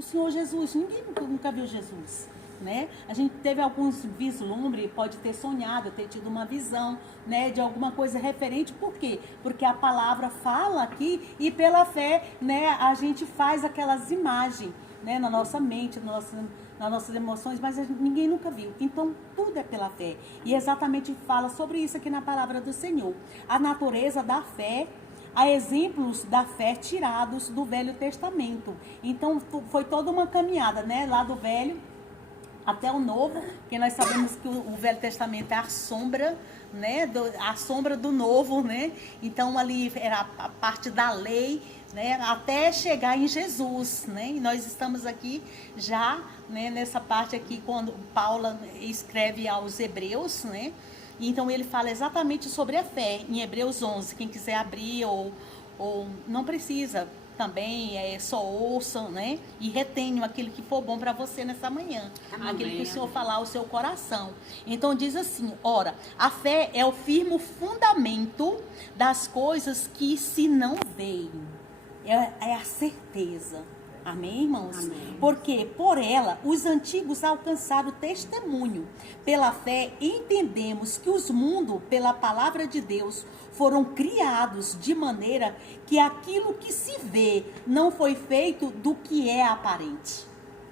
o Senhor Jesus. Ninguém nunca viu Jesus, né? A gente teve alguns vislumbres, pode ter sonhado, ter tido uma visão, né, de alguma coisa referente. Por quê? Porque a palavra fala aqui e pela fé, né, a gente faz aquelas imagens, né, na nossa mente, nas nossas emoções, mas ninguém nunca viu. Então, tudo é pela fé. E exatamente fala sobre isso aqui na palavra do Senhor. A natureza da fé, há exemplos da fé tirados do Velho Testamento. Então, foi toda uma caminhada, né, lá do Velho até o Novo, que nós sabemos que o Velho Testamento é a sombra, né, a sombra do Novo, né? Então ali era a parte da lei, né, até chegar em Jesus, né? E nós estamos aqui já, né, nessa parte aqui quando Paulo escreve aos Hebreus, né? Então ele fala exatamente sobre a fé em Hebreus 11. Quem quiser abrir ou não precisa também, só ouçam, né? E retenham aquilo que for bom para você nessa manhã. Amém. Aquilo que o Senhor falar ao seu coração. Então diz assim, ora, a fé é o firme fundamento das coisas que se não veem. É a certeza. Amém, irmãos? Amém. Porque por ela os antigos alcançaram testemunho. Pela fé entendemos que os mundos, pela palavra de Deus, foram criados de maneira que aquilo que se vê não foi feito do que é aparente.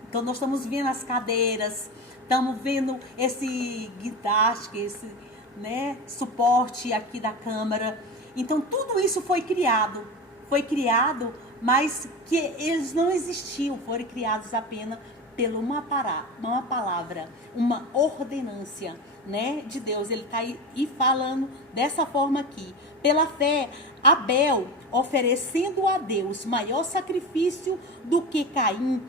Então nós estamos vendo as cadeiras, estamos vendo esse guindaste, esse, né, suporte aqui da câmara. Então tudo isso foi criado, mas que eles não existiam, foram criados apenas pela uma palavra, uma ordenância, né, de Deus. Ele está aí falando dessa forma aqui. Pela fé, Abel, oferecendo a Deus maior sacrifício do que Caim,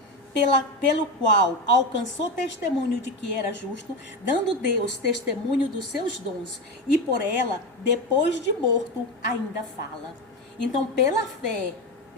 pelo qual alcançou testemunho de que era justo, dando Deus testemunho dos seus dons, e por ela, depois de morto, ainda fala. Então, pela fé,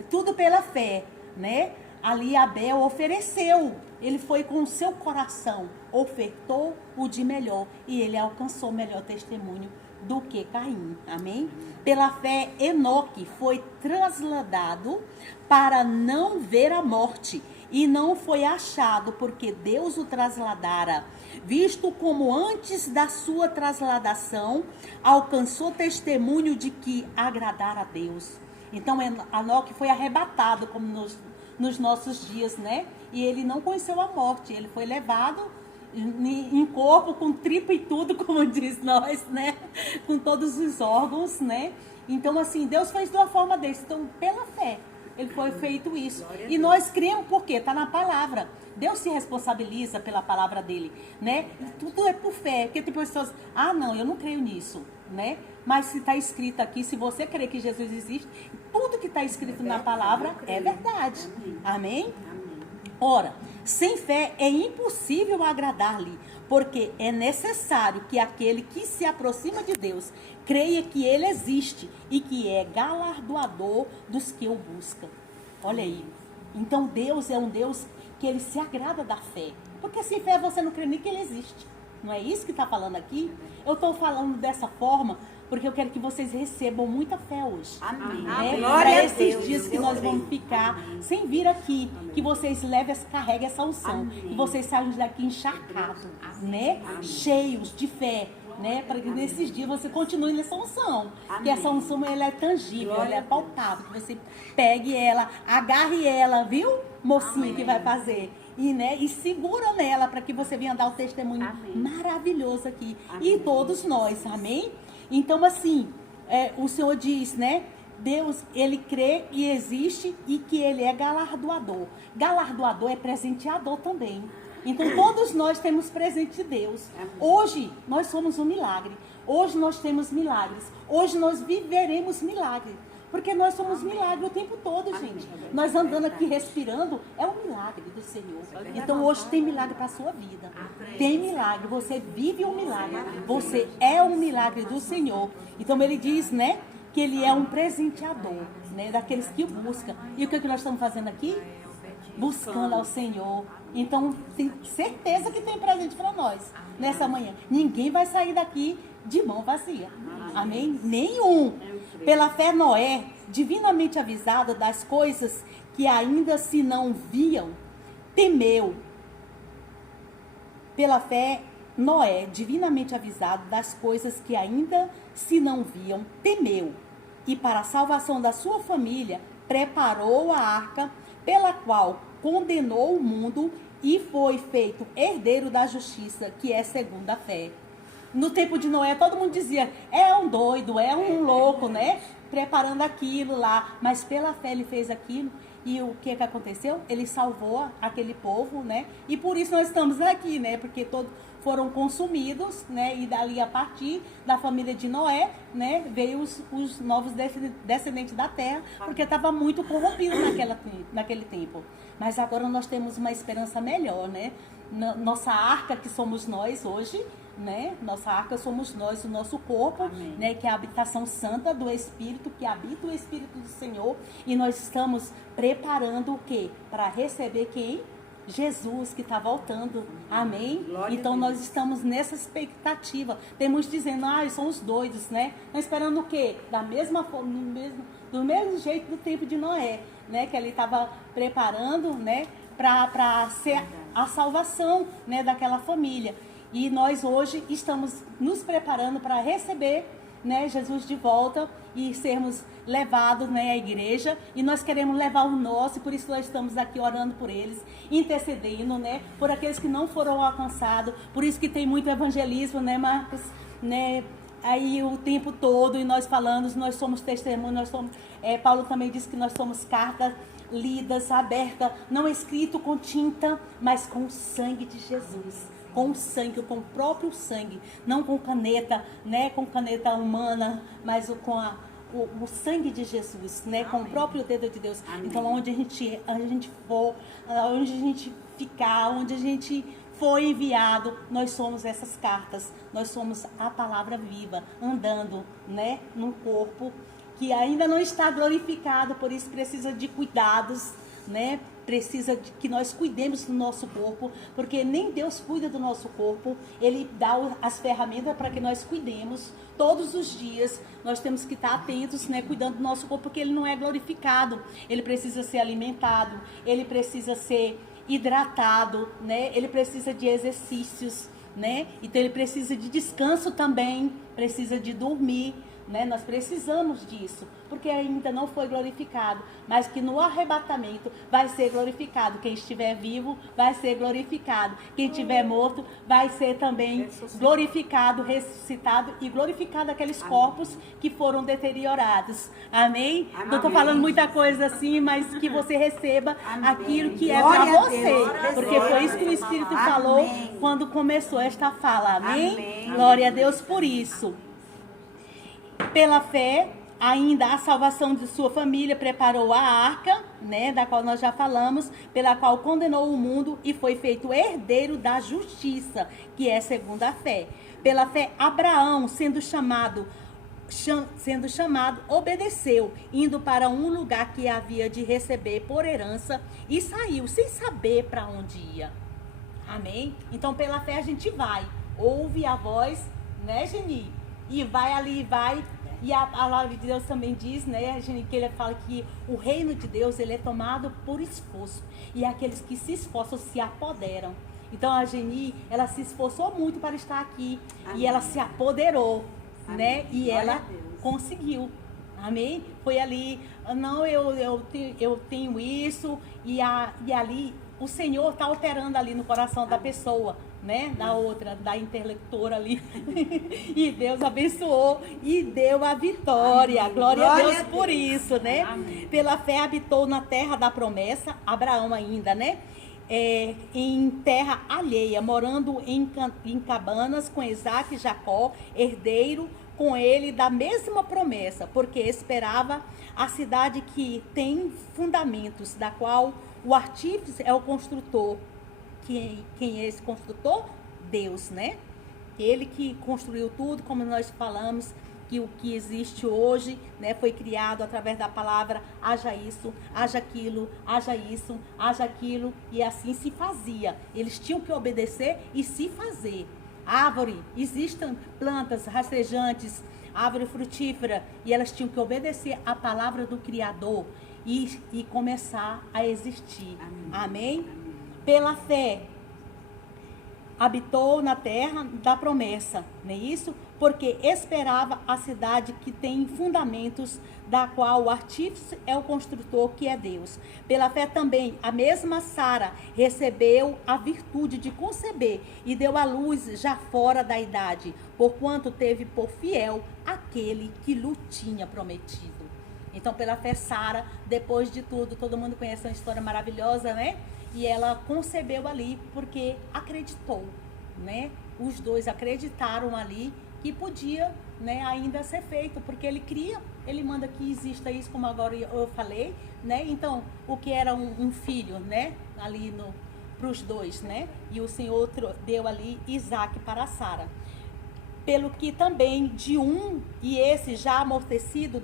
tudo pela fé, né? Ali Abel ofereceu, ele foi com o seu coração, ofertou o de melhor e ele alcançou melhor testemunho do que Caim, amém? Pela fé, Enoque foi trasladado para não ver a morte e não foi achado porque Deus o trasladara, visto como antes da sua trasladação alcançou testemunho de que agradara a Deus. Então Enoque foi arrebatado como nos nossos dias, né? E ele não conheceu a morte, ele foi levado em corpo, com tripa e tudo, como diz nós, né? Com todos os órgãos, né? Então, assim, Deus fez de uma forma desse. Então, pela fé, ele foi feito isso. E nós cremos porque está na palavra. Deus se responsabiliza pela palavra dele, né? E tudo é por fé. Porque tem pessoas, não, eu não creio nisso, né? Mas se está escrito aqui, se você crê que Jesus existe, tudo que está escrito na palavra é verdade. Amém? Ora, sem fé é impossível agradar-lhe, porque é necessário que aquele que se aproxima de Deus creia que ele existe e que é galardoador dos que o buscam. Olha aí. Então Deus é um Deus que ele se agrada da fé. Porque sem fé você não crê nem que ele existe. Não é isso que está falando aqui? Eu estou falando dessa forma porque eu quero que vocês recebam muita fé hoje. Amém. Para esses dias que nós vamos ficar sem vir aqui, que vocês levem, carreguem essa unção. E vocês saiam daqui encharcados, né? Cheios de fé. Né? Para que nesses dias você continue nessa unção. Que essa unção ela é tangível, ela é palpável. Que você pegue ela, agarre ela, viu, mocinha, que vai fazer. E segura nela para que você venha dar o testemunho maravilhoso aqui. E todos nós, amém? Então, assim, o Senhor diz, né? Deus, ele crê e existe e que ele é galardoador. Galardoador é presenteador também. Então, todos nós temos presente de Deus. Hoje, nós somos um milagre. Hoje, nós temos milagres. Hoje, nós viveremos milagre. Porque nós somos milagre o tempo todo, gente. Nós andando aqui respirando, é um milagre do Senhor. Então, hoje tem milagre para a sua vida. Tem milagre. Você vive um milagre. Você é um milagre do Senhor. Então, ele diz, né, que ele é um presenteador, né, daqueles que o buscam. E o que nós estamos fazendo aqui? Buscando ao Senhor. Então, tem certeza que tem presente para nós nessa manhã. Ninguém vai sair daqui de mão vazia. Amém? Nenhum. Pela fé, Noé, divinamente avisado das coisas que ainda se não viam, temeu. Pela fé, Noé, divinamente avisado das coisas que ainda se não viam, temeu. E para a salvação da sua família, preparou a arca, pela qual condenou o mundo e foi feito herdeiro da justiça, que é segundo a fé. No tempo de Noé, todo mundo dizia, é um doido, é um louco, né? Preparando aquilo lá. Mas pela fé ele fez aquilo. E o que aconteceu? Ele salvou aquele povo, né? E por isso nós estamos aqui, né? Porque todos foram consumidos, né? E dali, a partir da família de Noé, né? Veio os novos descendentes da terra, porque estava muito corrompido naquele tempo. Mas agora nós temos uma esperança melhor, né? Nossa arca, que somos nós hoje, né? Nossa arca somos nós, o nosso corpo, né? Que é a habitação santa do Espírito, que habita o Espírito do Senhor. E nós estamos preparando o quê? Para receber quem? Jesus, que está voltando. Amém? Glória então nós estamos nessa expectativa. Temos dizendo, são os doidos, né? Mas esperando o quê? Da mesma forma, do mesmo jeito do tempo de Noé, né? Que ele estava preparando, né? Para ser a salvação, né? Daquela família. E nós hoje estamos nos preparando para receber, né, Jesus de volta e sermos levados, né, à igreja. E nós queremos levar o nosso, e por isso nós estamos aqui orando por eles, intercedendo, né, por aqueles que não foram alcançados. Por isso que tem muito evangelismo, né, Marcos, né, aí o tempo todo, e nós falamos, nós somos testemunhos, nós somos, Paulo também disse que nós somos cartas lidas, abertas, não escrito com tinta, mas com o sangue de Jesus. Com o sangue, com o próprio sangue, não com caneta, né, com caneta humana, mas com o sangue de Jesus, né, com o próprio dedo de Deus. Amém. Então, onde a gente for, onde a gente ficar, onde a gente for enviado, nós somos essas cartas, nós somos a palavra viva, andando, né, num corpo que ainda não está glorificado, por isso precisa de cuidados, né? Precisa de que nós cuidemos do nosso corpo, porque nem Deus cuida do nosso corpo. Ele dá as ferramentas para que nós cuidemos todos os dias. Nós temos que estar atentos, né, cuidando do nosso corpo, porque ele não é glorificado. Ele precisa ser alimentado, ele precisa ser hidratado, né? Ele precisa de exercícios, né? Então ele precisa de descanso também, precisa de dormir. Né? Nós precisamos disso, porque ainda não foi glorificado, mas que no arrebatamento vai ser glorificado. Quem estiver vivo vai ser glorificado, quem estiver morto vai ser também glorificado, ressuscitado e glorificado aqueles corpos que foram deteriorados. Amém? Não estou falando muita coisa assim, mas que você receba aquilo que é para você, porque foi isso que o Espírito falou quando começou esta fala. Amém? Glória a Deus por isso. Pela fé, ainda a salvação de sua família preparou a arca, né, da qual nós já falamos, pela qual condenou o mundo e foi feito herdeiro da justiça, que é segundo a fé. Pela fé, Abraão, sendo chamado, obedeceu, indo para um lugar que havia de receber por herança e saiu, sem saber para onde ia. Amém? Então, pela fé a gente vai, ouve a voz, né, Geni? E vai ali, vai. E a palavra de Deus também diz, né, que ele fala que o reino de Deus, ele é tomado por esforço. E aqueles que se esforçam se apoderam. Então a Geni, ela se esforçou muito para estar aqui. Amém. E ela se apoderou, né? E glória ela conseguiu. Amém? Foi ali, não, eu tenho isso. E ali, o Senhor está operando ali no coração da pessoa, né, da outra, da interlocutora ali. E Deus abençoou e deu a vitória. Glória a Deus por isso, né? Amém. Pela fé habitou na terra da promessa, Abraão ainda, né? Em terra alheia, morando em cabanas com Isaac e Jacó, herdeiro com ele da mesma promessa, porque esperava a cidade que tem fundamentos, da qual o artífice é o construtor. Quem é esse construtor? Deus, né? Ele que construiu tudo, como nós falamos, que o que existe hoje, né, foi criado através da palavra, haja isso, haja aquilo, haja isso, haja aquilo, e assim se fazia. Eles tinham que obedecer e se fazer. Árvore, existem plantas rastejantes, árvore frutífera, e elas tinham que obedecer a palavra do Criador e começar a existir. Amém? Amém? Pela fé, habitou na terra da promessa, não é isso? Porque esperava a cidade que tem fundamentos, da qual o artífice é o construtor, que é Deus. Pela fé também, a mesma Sara recebeu a virtude de conceber e deu à luz já fora da idade, porquanto teve por fiel aquele que lhe tinha prometido. Então, pela fé, Sara, depois de tudo, todo mundo conhece uma história maravilhosa, né? E ela concebeu ali porque acreditou, né? Os dois acreditaram ali que podia, né, ainda ser feito, porque ele cria, ele manda que exista isso, como agora eu falei, né? Então, o que era um filho, né? Ali para os dois, né? E o Senhor deu ali Isaac para Sara. Pelo que também de um, e esse já amortecido,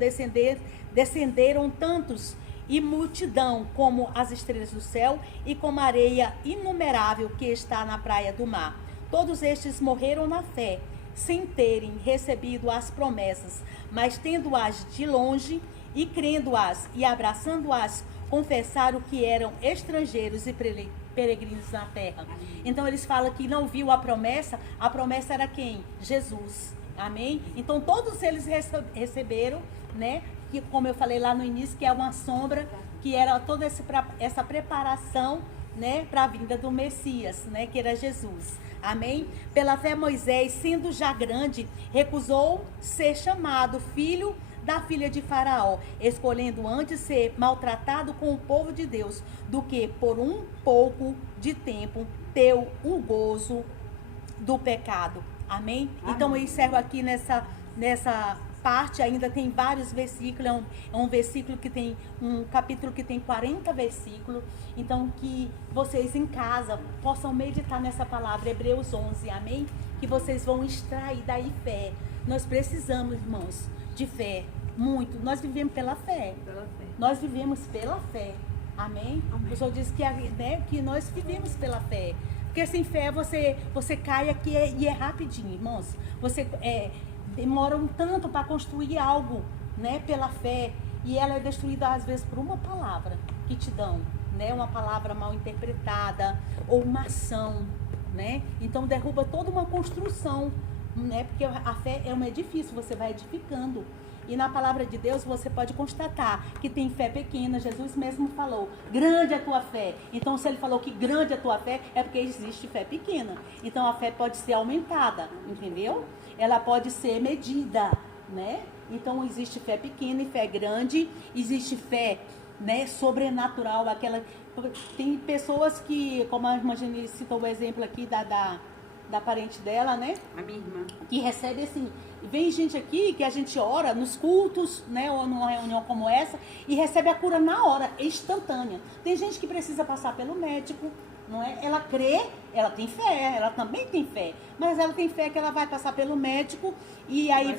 descenderam tantos e multidão como as estrelas do céu e como a areia inumerável que está na praia do mar. Todos estes morreram na fé, sem terem recebido as promessas, mas tendo-as de longe e crendo-as e abraçando-as, confessaram que eram estrangeiros e peregrinos na terra. Então eles falam que não viu a promessa era quem? Jesus. Amém? Então todos eles receberam, né? Que, como eu falei lá no início, que é uma sombra, que era toda essa preparação, né, para a vinda do Messias, né, que era Jesus. Amém? Pela fé, Moisés, sendo já grande, recusou ser chamado filho da filha de Faraó, escolhendo antes ser maltratado com o povo de Deus, do que por um pouco de tempo ter o gozo do pecado. Amém? Então eu encerro aqui nessa parte. Ainda tem vários versículos, é um versículo que tem, um capítulo que tem 40 versículos, então que vocês em casa possam meditar nessa palavra, Hebreus 11, amém? Que vocês vão extrair daí fé. Nós precisamos, irmãos, de fé, muito. Nós vivemos pela fé. Nós vivemos pela fé, amém? O Senhor diz que, né, que nós vivemos pela fé. Porque sem fé você cai aqui e é rapidinho, irmãos. Você demora um tanto para construir algo, né, pela fé, e ela é destruída às vezes por uma palavra que te dão, né, uma palavra mal interpretada ou uma ação, né? Então derruba toda uma construção, né? Porque a fé é um edifício, você vai edificando. E na palavra de Deus você pode constatar que tem fé pequena. Jesus mesmo falou, grande é a tua fé. Então se ele falou que grande é a tua fé, é porque existe fé pequena. Então a fé pode ser aumentada, entendeu? Ela pode ser medida, né? Então existe fé pequena e fé grande. Existe fé, né, sobrenatural, aquela... Tem pessoas que, como a irmã Geni citou o exemplo aqui da parente dela, né? A minha irmã. Que recebe assim, vem gente aqui que a gente ora nos cultos, né, ou numa reunião como essa, e recebe a cura na hora, instantânea. Tem gente que precisa passar pelo médico, não é? Ela crê, ela tem fé, ela também tem fé, mas ela tem fé que ela vai passar pelo médico e aí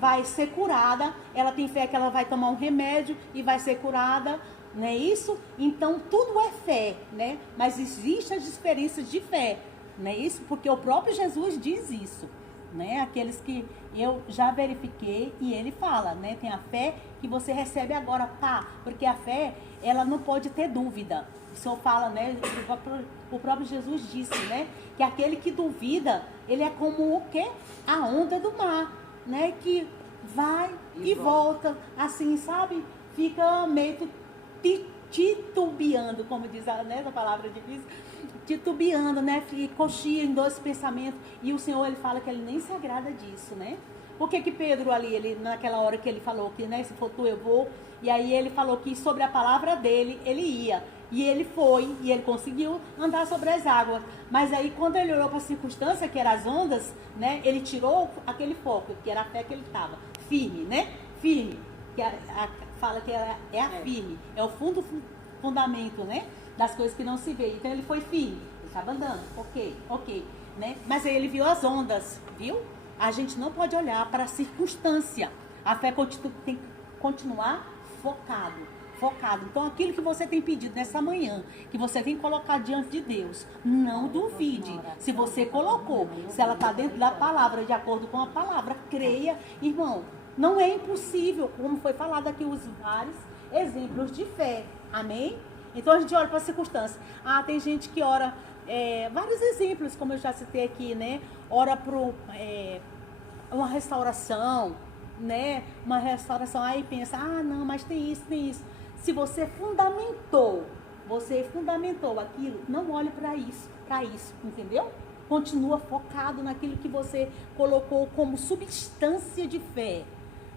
vai ser curada. Ela tem fé que ela vai tomar um remédio e vai ser curada, não é isso? Então tudo é fé, né? Mas existem as diferenças de fé, não é isso? Porque o próprio Jesus diz isso, né? Aqueles que eu já verifiquei, e ele fala, né? Tem a fé que você recebe agora, pá, porque a fé, ela não pode ter dúvida. O Senhor fala, né? O próprio Jesus disse, né? Que aquele que duvida, ele é como o quê? A onda do mar, né? Que vai e volta, assim, sabe? Fica meio titubeando, como diz a, né, a palavra difícil, titubeando, né? E coxia em dois pensamentos. E o Senhor, ele fala que ele nem se agrada disso, né? Por que Pedro ali, ele, naquela hora que ele falou que, né, se for tu eu vou, e aí ele falou que sobre a palavra dele, ele ia. E ele foi, e ele conseguiu andar sobre as águas. Mas aí, quando ele olhou para a circunstância, que eram as ondas, né? Ele tirou aquele foco, que era a fé que ele estava. Firme, né? Firme. Que fala que é a firme. É o fundamento, né? Das coisas que não se vê. Então, ele foi firme. Ele estava andando. Ok. Né? Mas aí ele viu as ondas, viu? A gente não pode olhar para a circunstância. A fé tem que continuar focado. Então, aquilo que você tem pedido nessa manhã, que você tem colocado diante de Deus, não duvide. Se você colocou, se ela está dentro da palavra, de acordo com a palavra, creia. Irmão, não é impossível, como foi falado aqui, os vários exemplos de fé. Amém? Então a gente olha para as circunstâncias. Tem gente que ora, vários exemplos, como eu já citei aqui, né? Ora por uma restauração, né? Uma restauração, aí pensa, não, mas tem isso, tem isso. Se você fundamentou aquilo, não olhe para isso, entendeu? Continua focado naquilo que você colocou como substância de fé.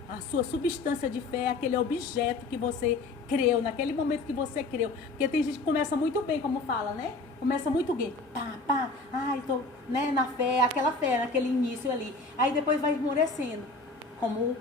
A sua substância de fé é aquele objeto que você creu, naquele momento que você creu. Porque tem gente que começa muito bem, como fala, né? Começa muito bem. Tô, né, na fé, aquela fé, naquele início ali. Aí depois vai esmorecendo, como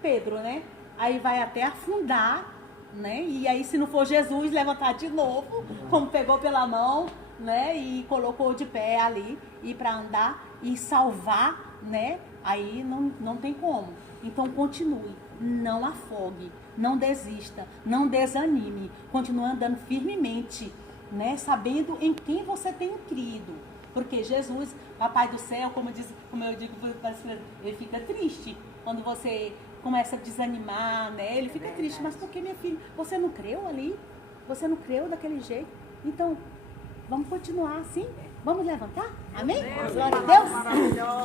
Pedro, né? Aí vai até afundar, né? E aí, se não for Jesus, levantar de novo, como pegou pela mão, né? E colocou de pé ali, e para andar e salvar, né? Aí não tem como. Então continue, não afogue, não desista, não desanime, continue andando firmemente, né? Sabendo em quem você tem crido. Porque Jesus, Papai do céu, como eu digo, ele fica triste quando você começa a desanimar, né? Ele fica triste, mas por que, minha filha? Você não creu ali? Você não creu daquele jeito? Então, vamos continuar assim? Vamos levantar? Amém? Glória a Deus!